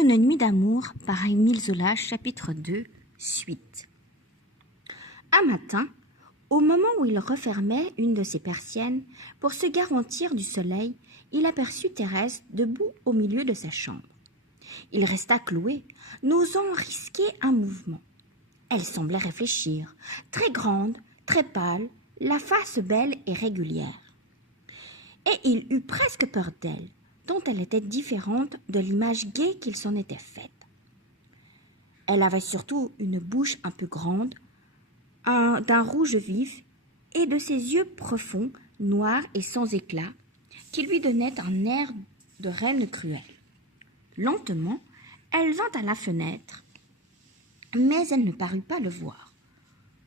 une nuit d'amour par Émile Zola, chapitre 2, suite. Un matin, au moment où il refermait une de ses persiennes pour se garantir du soleil, il aperçut Thérèse debout au milieu de sa chambre. Il resta cloué, n'osant risquer un mouvement. Elle semblait réfléchir, très grande, très pâle, la face belle et régulière. Et il eut presque peur d'elle, dont elle était différente de l'image gaie qu'il s'en était faite. Elle avait surtout une bouche un peu grande, d'un rouge vif, et de ses yeux profonds, noirs et sans éclat, qui lui donnaient un air de reine cruelle. Lentement, elle vint à la fenêtre, mais elle ne parut pas le voir.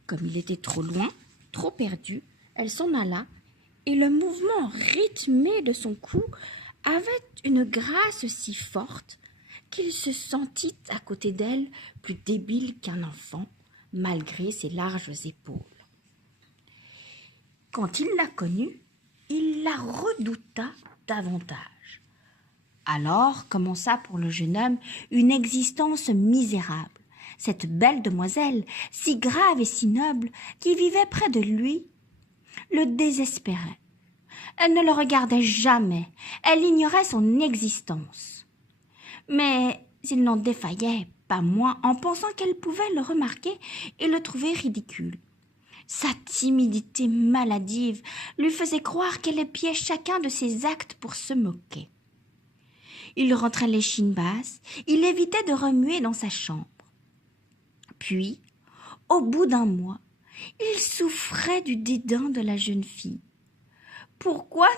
Comme il était trop loin, trop perdu, elle s'en alla, et le mouvement rythmé de son cou avait une grâce si forte qu'il se sentit à côté d'elle plus débile qu'un enfant, malgré ses larges épaules. Quand il la connut, il la redouta davantage. Alors commença pour le jeune homme une existence misérable. Cette belle demoiselle, si grave et si noble, qui vivait près de lui, le désespérait. Elle ne le regardait jamais, elle ignorait son existence. Mais il n'en défaillait pas moins en pensant qu'elle pouvait le remarquer et le trouver ridicule. Sa timidité maladive lui faisait croire qu'elle épiait chacun de ses actes pour se moquer. Il rentrait l'échine basse, il évitait de remuer dans sa chambre. Puis, au bout d'un mois, il souffrait du dédain de la jeune fille. Pourquoi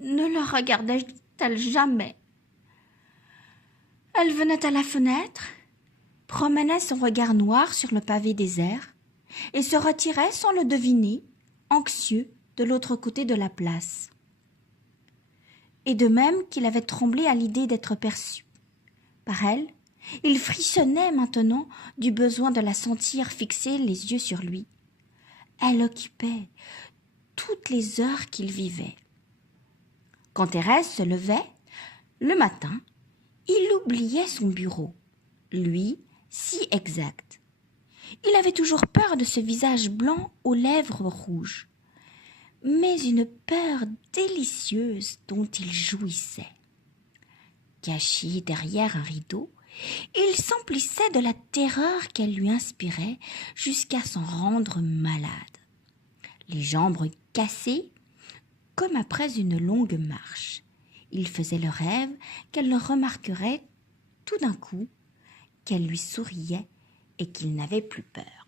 ne le regardait-elle jamais? Elle venait à la fenêtre, promenait son regard noir sur le pavé désert et se retirait sans le deviner, anxieux, de l'autre côté de la place. Et de même qu'il avait tremblé à l'idée d'être perçu par elle, il frissonnait maintenant du besoin de la sentir fixer les yeux sur lui. Elle occupait toutes les heures qu'il vivait. Quand Thérèse se levait, le matin, il oubliait son bureau, lui, si exact. Il avait toujours peur de ce visage blanc aux lèvres rouges, mais une peur délicieuse dont il jouissait. Caché derrière un rideau, il s'emplissait de la terreur qu'elle lui inspirait jusqu'à s'en rendre malade. Les jambes cassées, comme après une longue marche. Il faisait le rêve qu'elle le remarquerait tout d'un coup, qu'elle lui souriait et qu'il n'avait plus peur.